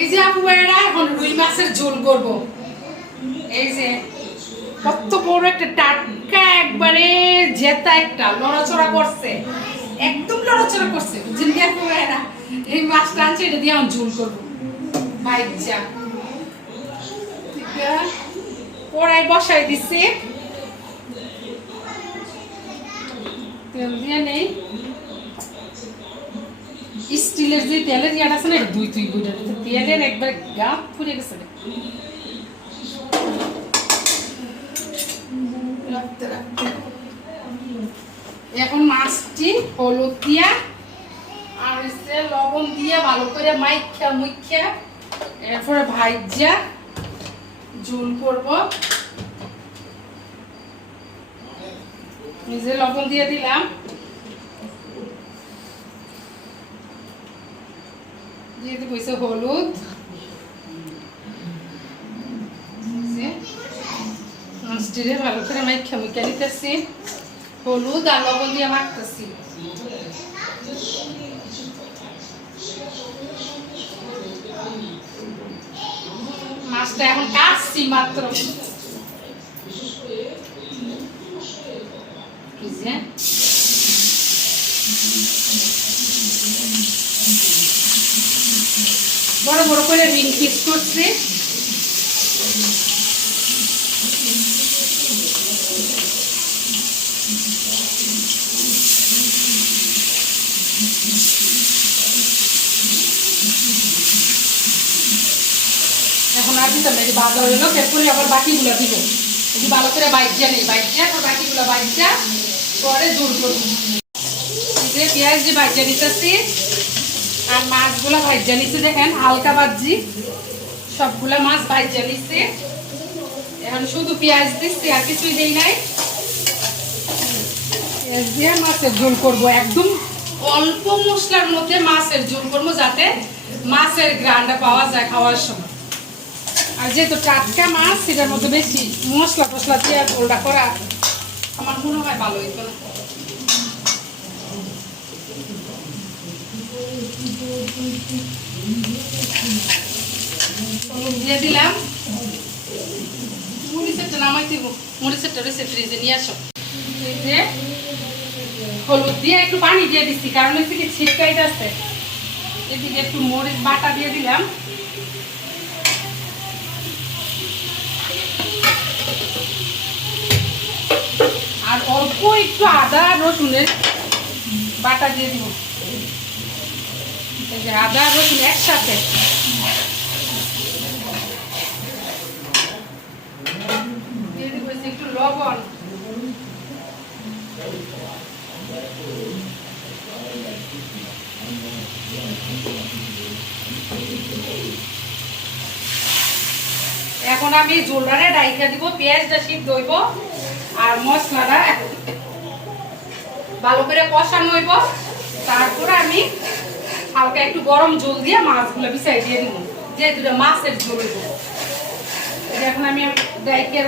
এই যে আপু ভাইয়েরা, এখন রুই মাছের ঝোল করব। এই যে, কত বড় একটা টাটকা একবারে জেতা একটা, লড়াচড়া করছে। একদম লড়াচড়া করছে বুঝলেন কি আপু ভাইয়েরা? এই মাছটা আনছে, এটা দিয়ে আমি ঝোল করব। ভাইজা কড়াই বসাই দিছি। তেল দিয়ে নেই। স্টিলের যে তেলের ইয়াটা আছে না দুই তুই বুঝে তেলের একবার গা ফুরে গেছে। এখন মাছটি হলুদ দিয়া, আর হচ্ছে লবণ দিয়ে ভালো করে মাইখা, মুইখা, এরপরে ভাইজা ঝোল করব। নিজে লবণ দিয়ে দিলাম। দিয়ে দিব হচ্ছে হলুদ। মাছটিরে ভালো করে মাইখা মুইখা নিতেছি। হলুদ আর লবণ দিয়ে মাখতেছি। মাছটা এখন কাটছি মাত্র। যে, বড় বড় করে রিং পিস করছে। এখন আর দিতাম এই বাজা হইল এরপরে আবার বাকিগুলো দিব। যদি ভালো করে বাইজা নেই, বাইজা তারপর বাকিগুলো বাইজা, পরে জোর করব। পেঁয়াজ যে বাইজা নিতেছি আর মাছগুলো ভাইজা নিচ্ছে দেখেন, হালকা ভাজি সবগুলা মাছ ভাইজা নিচ্ছে এখন শুধু পেঁয়াজ দিচ্ছি, আর কিছুই দেই নাই। পেঁয়াজ দিয়ে মাছের ঝোল করব, একদম অল্প মশলার মধ্যে মাছের ঝোল করব, যাতে মাছের গ্রানটা পাওয়া যায় খাওয়ার সময়। আর যেহেতু টাটকা মাছ, সেটার মধ্যে বেশি মশলা টসলা দিয়ে ঝোলটা করা, আমার মনে হয় ভালো হইতো না। দিয়ে দিলাম। নিয়ে আসো। হলুদ দিয়ে একটু পানি দিয়ে দিচ্ছি কারণ হচ্ছে কি ছিটকাইতে এদিকে একটু মরিচ বাটা দিয়ে দিলাম। আর অল্প একটু আদা রসুনের বাটা দিয়ে দিব। আদা, রসুন একসাথে। একটু লবণ। এখন আমি জোলটারে ডাইকা দিব, পেঁয়াজটা সিদ্ধ হইব আর মশলাটা ভালো করে কষানো হইব। তারপরে আমি হালকা একটু গরম জল দিয়ে মাছগুলো বিছাই দিয়ে দিব। যেহেতু এটা মাছের হইব। এটা এখন আমি ডাইকে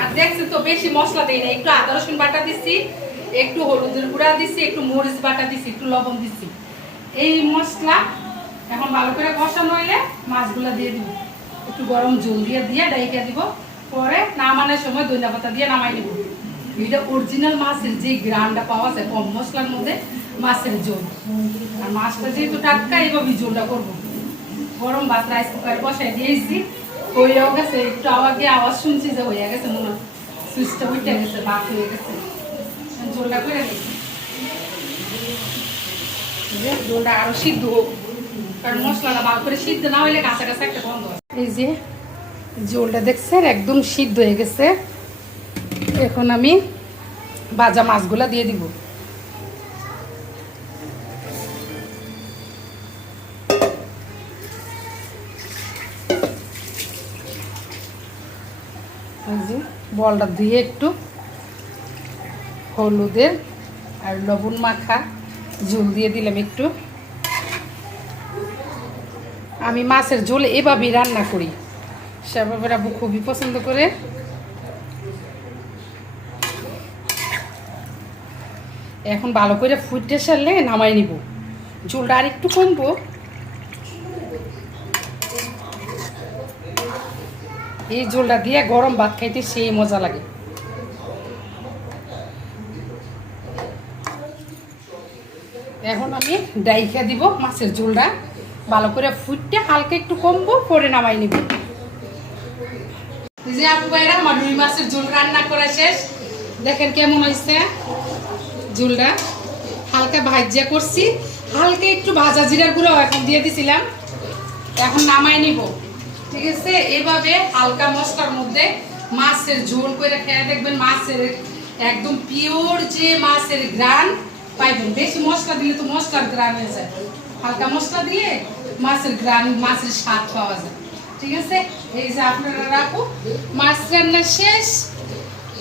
আর দেখছেন তো বেশি মশলা দেই না, একটু আদা, রসুন বাটা দিচ্ছি একটু হলুদের গুঁড়া দিচ্ছি একটু মরিচ বাটা দিচ্ছি একটু লবণ দিচ্ছি এই মশলা এখন ভালো করে কষানো হইলে মাছগুলো দিয়ে দিব। একটু গরম জল দিয়ে দিয়ে ডাইকা দিব। পরে নামানোর সময় ধনিয়া পাতা দিয়ে নামাই দিব। এটা অরিজিনাল মাছের যে গ্রানটা পাওয়া যায়, কম মশলার মধ্যে মাছের ঝোল। আর মাছটা যেহেতু টাটকা, এইভাবে ঝোলটা করব। গরম ভাত রাইস কুকার বসাই দিয়েছি। হয়েও গেছে, একটু আওয়াজে আওয়াজ শুনছি যে হয়ে গেছে, মনে সুইচটা উঠে গেছে ভাত হয়ে গেছে। ঝোলটা করে দিচ্ছি যে ঝোলটা আরও সিদ্ধ হোক, কারণ মশলাটা ভালো করে সিদ্ধ না হইলে কাঁচা কাঁচা একটা হয় এই যে ঝোলটা দেখছেন? একদম সিদ্ধ হয়ে গেছে। এখন আমি ভাজা মাছগুলা দিয়ে দিব। বলটা দিয়ে একটু হলুদের আর লবণ মাখা ঝোল দিয়ে দিলাম একটু। আমি মাছের ঝোল এভাবেই রান্না করি। সেভাবে আবু খুবই পছন্দ করে। এখন ভালো করে ফুটতে সারলে নামাই নিব। ঝোলটা আর একটু কমবো। এই ঝোলটা দিয়ে গরম ভাত খাইতে সেই মজা লাগে। এখন আমি ডাইখা দিব মাছের ঝোলটা। ভালো করে ফুটতে হালকা একটু কমবো, পরে নামাই নিব। যে আপু ভাইরা আমার রুই মাছের ঝোল রান্না করা শেষ। দেখেন কেমন হয়েছে ঝোলটা। হালকা ভাজিয়া করছি। হালকা একটু ভাজা জিরার গুঁড়ো এখন দিয়ে দিছিলাম। এখন নামাই নিব। ঠিক আছে? এভাবে হালকা মশলার মধ্যে মাছের ঝোল করে খেয়ে দেখবেন মাছের একদম পিওর যে মাছের গ্রান পাইবেন। বেশি মশলা দিলে তো মশলার গ্রান হয়ে যায়। হালকা মশলা দিলে মাছের গ্রান মাছের স্বাদ পাওয়া যায়। ঠিক আছে? এই যে আপনারা রাখো। মাছ রান্না শেষ।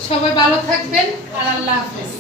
সবাই ভালো থাকবেন। আর আল্লাহ হাফেজ।